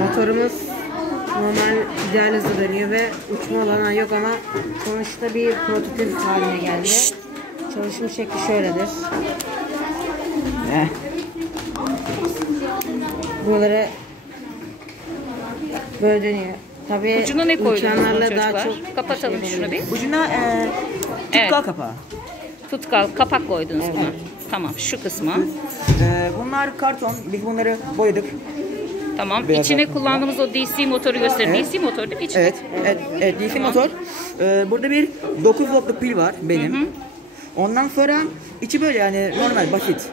Motorumuz normal ideal hızda dönüyor ve uçma olanağı yok ama sonuçta bir prototip haline geldi. Çalışım şekli şöyledir. Buraları böyle dönüyor. Tabii ucuna ne koydunuz uçanlarla daha çocuklar? çok Kapatalım şunu bir. Ucuna tutkal kapağı. Tutkal, kapak koydunuz buna. Tamam, şu kısma. Bunlar karton. Biz bunları boyadık. Tamam. Beyaz İçine altın. kullandığımız o DC motoru gösterin. Evet. DC motor değil mi içine? Evet, DC motor. Burada bir 9 voltluk pil var benim. Ondan sonra içi böyle yani normal basit.